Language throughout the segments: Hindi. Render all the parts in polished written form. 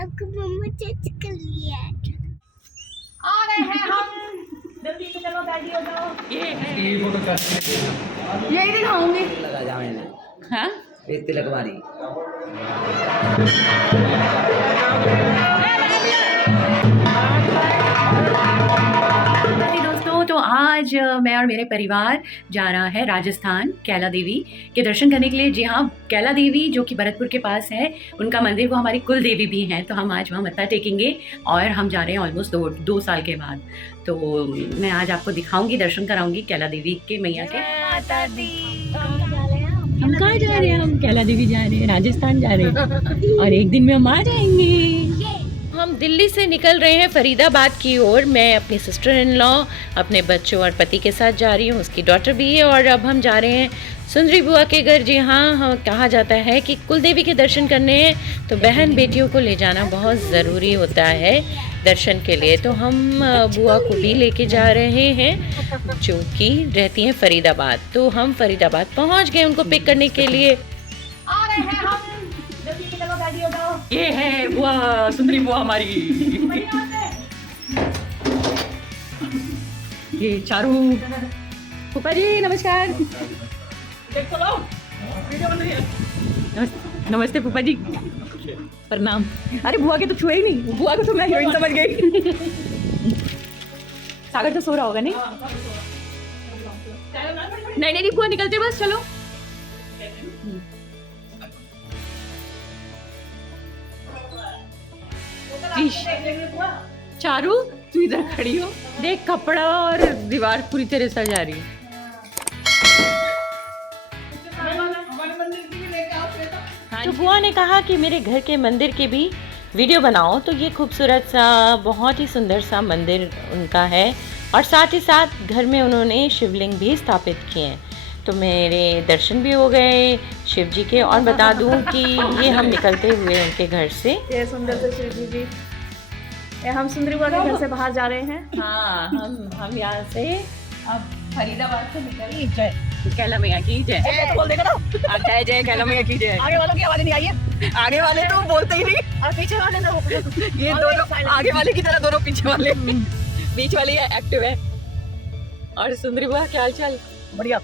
आपको मम्मा टच कर लिया। आ गए हैं हम, जल्दी से चलो, रेडी हो जाओ। ये यही दिखाऊंगी। लगा जाने हाँ, एक तिलक मारी। दोस्तों, तो आज मैं और मेरे परिवार जा रहा है राजस्थान कैला देवी के दर्शन करने के लिए। जी हाँ, कैला देवी जो कि भरतपुर के पास है, उनका मंदिर, वो हमारी कुल देवी भी हैं। तो हम आज वहाँ मत्था टेकेंगे और हम जा रहे हैं ऑलमोस्ट दो साल के बाद। तो मैं आज आपको दिखाऊंगी, दर्शन कराऊंगी कैला देवी के मैया के। हम कहाँ जा रहे हैं? हम कैला देवी जा रहे हैं, राजस्थान जा रहे हैं और एक दिन में हम आ जाएंगे। हम दिल्ली से निकल रहे हैं फरीदाबाद की ओर। मैं अपनी सिस्टर इन लॉ, अपने बच्चों और पति के साथ जा रही हूँ, उसकी डॉटर भी है। और अब हम जा रहे हैं सुंदरी बुआ के घर। जी हाँ, कहा जाता है कि कुल देवी के दर्शन करने हैं तो बहन बेटियों को ले जाना बहुत ज़रूरी होता है दर्शन के लिए। तो हम बुआ को भी लेके जा रहे हैं जो कि रहती हैं फरीदाबाद। तो हम फरीदाबाद पहुँच गए उनको पिक करने के लिए। आ रहे हैं हम, जल्दी से चलो, गाड़ी हो जाओ। ये है बुआ, सुंदरी बुआ हमारी। ये चारू फूफा जी, नमस्कार। नमस्ते फूफा जी, प्रणाम। अरे बुआ के तो छुए ही नहीं, बुआ को तो मैं हीरोइन समझ गई। सागर तो सो रहा होगा नहीं? नहीं नहीं बुआ, निकलते बस, चलो। चारू तू इधर खड़ी हो, देख कपड़ा और दीवार पूरी तरह सजा रही है। तो बुआ ने कहा कि मेरे घर के मंदिर के भी वीडियो बनाओ। तो ये खूबसूरत सा, बहुत ही सुंदर सा मंदिर उनका है और साथ ही साथ घर में उन्होंने शिवलिंग भी स्थापित किए हैं। तो मेरे दर्शन भी हो गए शिव जी के। और बता दूं कि ये हम निकलते हुए उनके घर से, ये सुंदर से शिव जी भी, ये हम सुंदरी बुआ के घर से बाहर जा रहे हैं। हाँ, हम यहाँ से अब फरीदाबाद से निकल। कैला मैया की जय। बोल देगा ना, जय जय कैला मैया की जय। आगे वालों की आवाज नहीं आई है। आगे वाले तो बोलते ही नहीं, और पीछे वाले ना, ये दोनों आगे वाले की तरह, दोनों पीछे वाले। बीच वाली एक्टिव है। और सुंदरी बुआ, क्या हाल चाल? बढ़िया।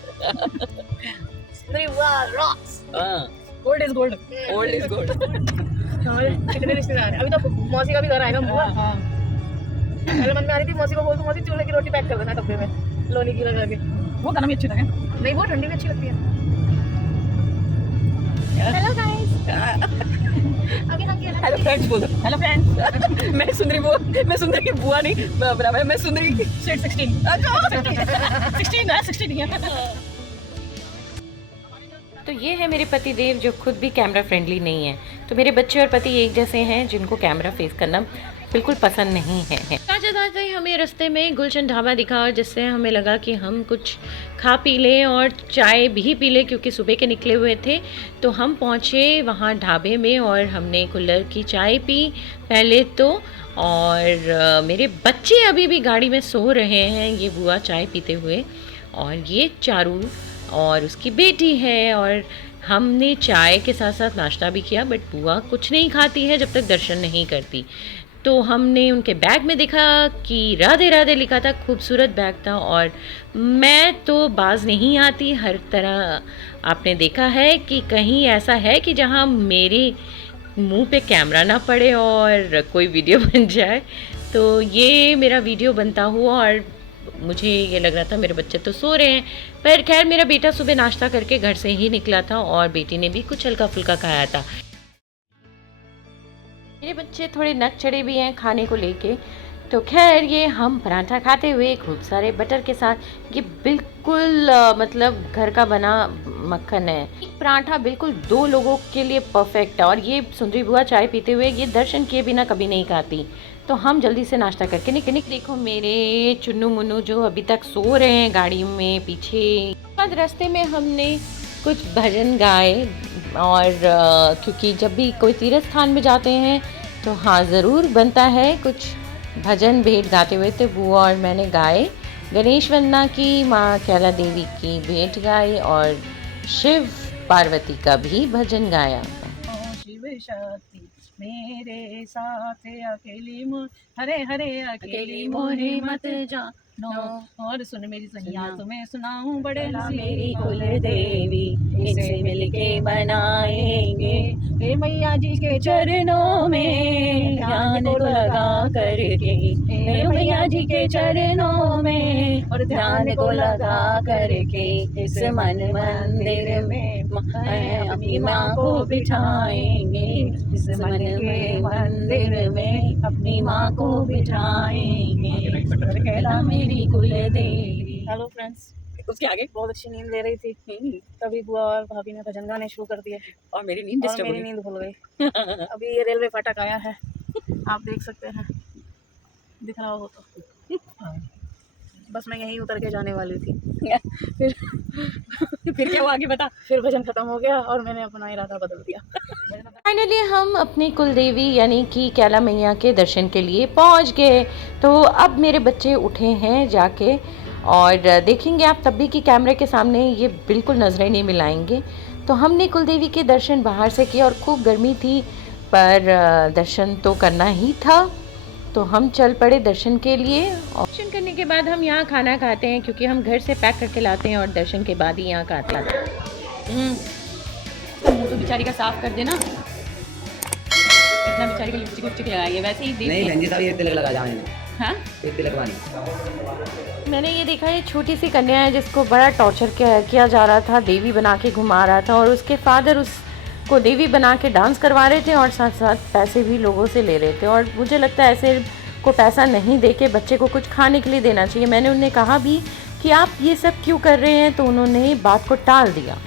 सुंदरी बुआ rocks. Gold is gold, old is gold. कितने रिश्तेदार हैं? अभी तो मौसी का भी घर आएगा बुआ। पहले मन में आ रही थी मौसी को बोल, मौसी चूल्हे की रोटी पैक कर देना डब्बे में, लोनी की लगा के। वो खाना भी अच्छी लगे। नहीं, वो ठंडी भी अच्छी लगती है। Hello guys. हेलो फ्रेंड्स बोलो। Hello friends. मैं सुंदरी बुआ, मैं सुंदरी की बुआ नहीं, बराबर मैं सुंदरी 16। अच्छा 16 है। तो ये है मेरे पति देव जो खुद भी कैमरा फ्रेंडली नहीं है। तो मेरे बच्चे और पति एक जैसे हैं जिनको कैमरा फेस करना बिल्कुल पसंद नहीं है। जाते ही हमें रास्ते में गुलशन ढाबा दिखा और जिससे हमें लगा कि हम कुछ खा पी लें और चाय भी पी लें क्योंकि सुबह के निकले हुए थे। तो हम पहुँचे वहाँ ढाबे में और हमने कुल्हड़ की चाय पी पहले तो। और मेरे बच्चे अभी भी गाड़ी में सो रहे हैं, ये बुआ चाय पीते हुए। और ये चारू और उसकी बेटी है। और हमने चाय के साथ साथ नाश्ता भी किया, बट बुआ कुछ नहीं खाती है जब तक दर्शन नहीं करती। तो हमने उनके बैग में देखा कि राधे राधे लिखा था, खूबसूरत बैग था। और मैं तो बाज नहीं आती, हर तरह आपने देखा है कि कहीं ऐसा है कि जहां मेरे मुंह पे कैमरा ना पड़े और कोई वीडियो बन जाए। तो ये मेरा वीडियो बनता हुआ और मुझे ये लग रहा था मेरे बच्चे तो सो रहे हैं। पर खैर मेरा बेटा सुबह नाश्ता करके घर से ही निकला था और बेटी ने भी कुछ हल्का फुल्का खाया था। मेरे बच्चे थोड़े नक चढ़े भी हैं खाने को लेके। तो खैर ये हम पराठा खाते हुए खूब सारे बटर के साथ, ये बिल्कुल मतलब घर का बना मक्खन है। पराठा बिल्कुल 2 लोगों के लिए परफेक्ट है। और ये सुंदरी बुआ चाय पीते हुए ये दर्शन किए बिना कभी नहीं खाती। तो हम जल्दी से नाश्ता करके निकले। देखो मेरे चुन्नू मुन्नू जो अभी तक सो रहे हैं गाड़ी में पीछे। बाद रास्ते में हमने कुछ भजन गाए और क्योंकि जब भी कोई तीर्थ स्थान में जाते हैं तो हाँ ज़रूर बनता है कुछ भजन भेंट गाते हुए। तो बुआ और मैंने गाए, गणेश वंदना की, माँ कैला देवी की भेंट गाई और शिव पार्वती का भी भजन गाया। शिव शक्ति मेरे साथ अकेली हरे हरे अकेली मोहे मत जानो। और सुन मेरी सैया तुम्हें सुनाऊं बड़े मेरी कुल देवी इसे मिलके बनाएंगे, हे मैया जी के चरणों में ध्यान को लगा करके, हे मैया जी के चरणों में और ध्यान को लगा करके इस मन मंदिर में अपनी माँ को बिठाएंगे, इस मन में मंदिर में अपनी माँ को बिठाएंगे, कहला मेरी कुल देवी। हेलो फ्रेंड्स, उसके आगे बहुत अच्छी नींद ले रही थी, तभी बुआ और भाभी ने भजन गाने शुरू कर दिए और मेरी नींद और डिस्टर्ब हो मेरी गई। नींद भूल गई। अभी ये रेलवे फाटक आया है, आप देख सकते हैं, दिख रहा हो तो। बस मैं यहीं उतर के जाने वाली थी। फिर क्या हुआ आगे बता। फिर भजन खत्म हो गया और मैंने अपना इरादा बदल दिया। फाइनली हम अपनी कुलदेवी यानी कि कैला मैया के दर्शन के लिए पहुंच गए। तो अब मेरे बच्चे उठे हैं जाके, और देखेंगे आप तब भी कि कैमरे के सामने ये बिल्कुल नज़रें नहीं मिलाएंगे। तो हमने कुलदेवी के दर्शन बाहर से किए और खूब गर्मी थी, पर दर्शन तो करना ही था, तो हम चल पड़े दर्शन के लिए। और दर्शन करने के बाद हम यहाँ खाना खाते हैं, क्योंकि हम घर से पैक करके लाते हैं और दर्शन के बाद ही यहाँ खाते हैं। मुँह तो बेचारी का साफ कर देना, इतना बेचारी का लिपस्टिक विपस्टिक लगाई है, वैसे ही देख नहीं बहन जी, सारी तिलक लगा जाए। हाँ, तिलक लगवानी। मैंने ये देखा है छोटी सी कन्या है जिसको बड़ा टॉर्चर किया जा रहा था, देवी बना के घुमा रहा था, और उसके फादर उसको देवी बना के डांस करवा रहे थे और साथ साथ पैसे भी लोगों से ले रहे थे। और मुझे लगता है ऐसे को पैसा नहीं दे के बच्चे को कुछ खाने के लिए देना चाहिए। मैंने उन्हें कहा भी कि आप ये सब क्यों कर रहे हैं, तो उन्होंने बात को टाल दिया।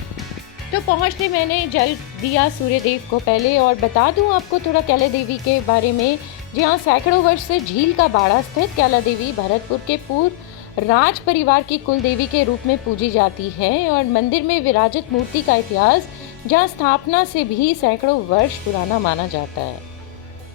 तो पहुँचते मैंने जल दिया सूर्य देव को पहले। और बता दूं आपको थोड़ा कैला देवी के बारे में, जहाँ सैकड़ों वर्ष से झील का बाड़ा स्थित कैला देवी भरतपुर के पूर्व राज परिवार की कुल देवी के रूप में पूजी जाती है। और मंदिर में विराजित मूर्ति का इतिहास जहाँ स्थापना से भी सैकड़ों वर्ष पुराना माना जाता है।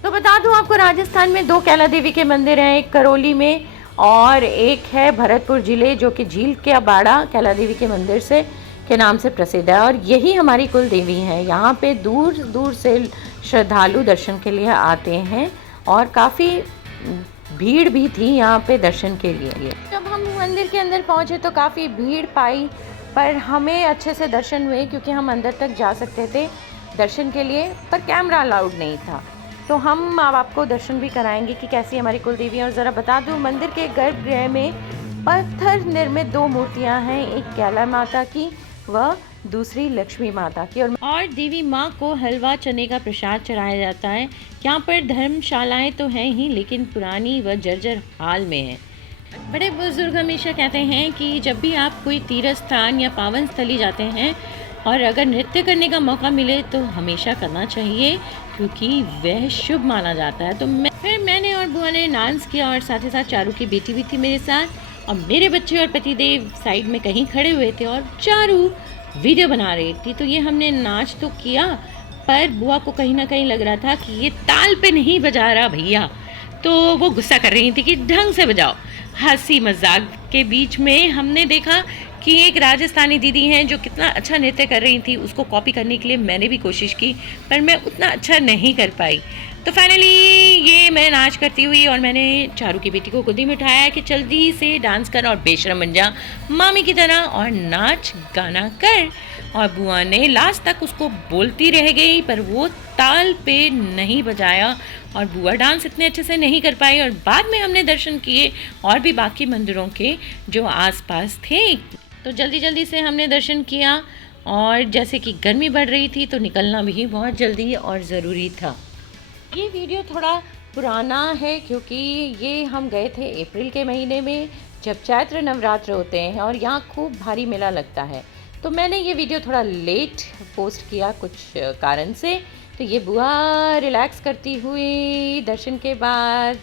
तो बता दूं आपको, राजस्थान में 2 कैला देवी के मंदिर हैं, एक करौली में और एक है भरतपुर जिले, जो कि झील का बाड़ा कैला देवी के मंदिर से के नाम से प्रसिद्ध है। और यही हमारी कुल देवी है। यहाँ पे दूर दूर से श्रद्धालु दर्शन के लिए आते हैं और काफ़ी भीड़ भी थी यहाँ पे दर्शन के लिए। जब हम मंदिर के अंदर पहुँचे तो काफ़ी भीड़ पाई, पर हमें अच्छे से दर्शन हुए क्योंकि हम अंदर तक जा सकते थे दर्शन के लिए, पर कैमरा अलाउड नहीं था। तो हम अब आपको दर्शन भी कराएंगे कि कैसी हमारी कुल देवी है। और ज़रा बता दूँ, मंदिर के गर्भगृह में पत्थर निर्मित 2 मूर्तियाँ हैं, एक कैला माता की व दूसरी लक्ष्मी माता की। और देवी माँ को हलवा चने का प्रसाद चढ़ाया जाता है। यहाँ पर धर्मशालाएं तो हैं ही, लेकिन पुरानी व जर्जर हाल में है। बड़े बुजुर्ग हमेशा कहते हैं कि जब भी आप कोई तीर्थ स्थान या पावन स्थली जाते हैं और अगर नृत्य करने का मौका मिले तो हमेशा करना चाहिए, क्योंकि वह शुभ माना जाता है। तो फिर मैंने और बुआ ने डांस किया और साथ ही साथ चारू की बेटी भी थी मेरे साथ, और मेरे बच्चे और पतिदेव साइड में कहीं खड़े हुए थे और चारू वीडियो बना रही थी। तो ये हमने नाच तो किया, पर बुआ को कहीं ना कहीं लग रहा था कि ये ताल पे नहीं बजा रहा भैया, तो वो गुस्सा कर रही थी कि ढंग से बजाओ। हंसी मजाक के बीच में हमने देखा कि एक राजस्थानी दीदी हैं जो कितना अच्छा नृत्य कर रही थी, उसको कॉपी करने के लिए मैंने भी कोशिश की, पर मैं उतना अच्छा नहीं कर पाई। तो फाइनली ये मैं नाच करती हुई, और मैंने चारू की बेटी को गोदी में उठाया कि जल्दी से डांस कर और बेशरम बन जा मामी की तरह और नाच गाना कर। और बुआ ने लास्ट तक उसको बोलती रह गई, पर वो ताल पे नहीं बजाया और बुआ डांस इतने अच्छे से नहीं कर पाई। और बाद में हमने दर्शन किए और भी बाकी मंदिरों के जो आसपास थे। तो जल्दी जल्दी से हमने दर्शन किया, और जैसे कि गर्मी बढ़ रही थी तो निकलना भी बहुत जल्दी और ज़रूरी था। ये वीडियो थोड़ा पुराना है, क्योंकि ये हम गए थे अप्रैल के महीने में, जब चैत्र नवरात्र होते हैं और यहाँ खूब भारी मेला लगता है। तो मैंने ये वीडियो थोड़ा लेट पोस्ट किया कुछ कारण से। तो ये बुआ रिलैक्स करती हुई दर्शन के बाद,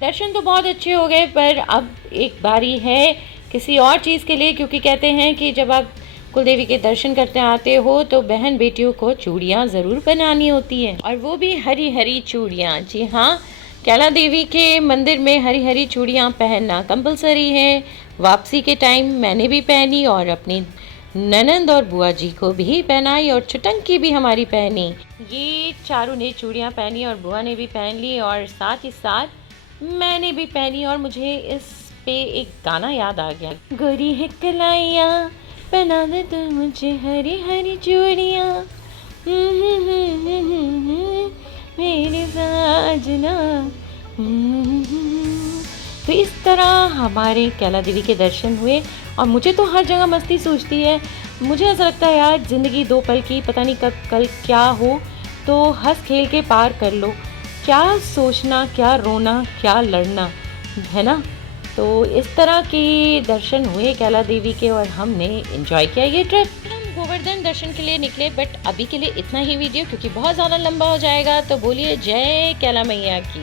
दर्शन तो बहुत अच्छे हो गए, पर अब एक बारी है किसी और चीज़ के लिए, क्योंकि कहते हैं कि जब आप कुलदेवी के दर्शन करते आते हो तो बहन बेटियों को चूड़ियाँ ज़रूर बनानी होती हैं, और वो भी हरी हरी चूड़ियाँ। जी हाँ, कैला देवी के मंदिर में हरी हरी चूड़ियाँ पहनना कंपलसरी है। वापसी के टाइम मैंने भी पहनी और अपनी ननंद और बुआ जी को भी पहनाई और चुटंकी भी हमारी पहनी। ये चारों ने चूड़ियाँ पहनी और बुआ ने भी पहन ली और साथ ही साथ मैंने भी पहनी। और मुझे इस पे एक गाना याद आ गया, गोरी है कलाइयाँ पहना दे तू मुझे हरी हरी चूड़ियाँ, मेरे साजना। तो इस तरह हमारे कैला देवी के दर्शन हुए और मुझे तो हर जगह मस्ती सूझती है। मुझे ऐसा लगता है यार, ज़िंदगी दो पल की, पता नहीं कब कल क्या हो, तो हंस खेल के पार कर लो। क्या सोचना, क्या रोना, क्या लड़ना, है ना। तो इस तरह के दर्शन हुए कैला देवी के और हमने एंजॉय किया ये ट्रिप। हम गोवर्धन दर्शन के लिए निकले, बट अभी के लिए इतना ही वीडियो, क्योंकि बहुत ज़्यादा लंबा हो जाएगा। तो बोलिए जय कैला मैया की।